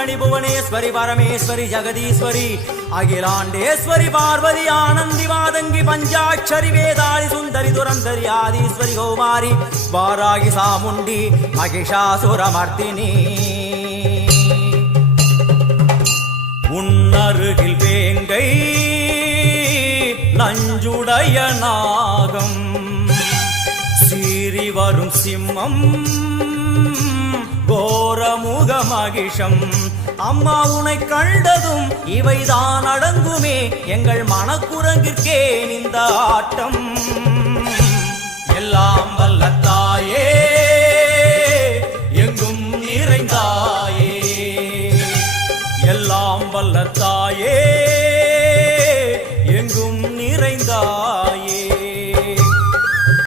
பூரணி புவனேஸ்வரி பரமேஸ்வரி ஜெகதீஸ்வரி அகிலாண்டேஸ்வரி பார்வதி ஆனந்தி மாதங்கி பஞ்சாட்சரி வேதாளி சுந்தரி துரந்தரி ஆதீஸ்வரி கௌமாரி வாராகி சாமுண்டி மகிஷாசுரமர்த்தினி உன்னருகில் வேங்கை நஞ்சுடைய நாகம் சீறி வரும் சிம்மம் கோரமுக மகிஷம் அம்மா உனை கண்டதும் இவைதான் அடங்குமே எங்கள் மனக்குரங்கிற்கே இந்த ஆட்டம்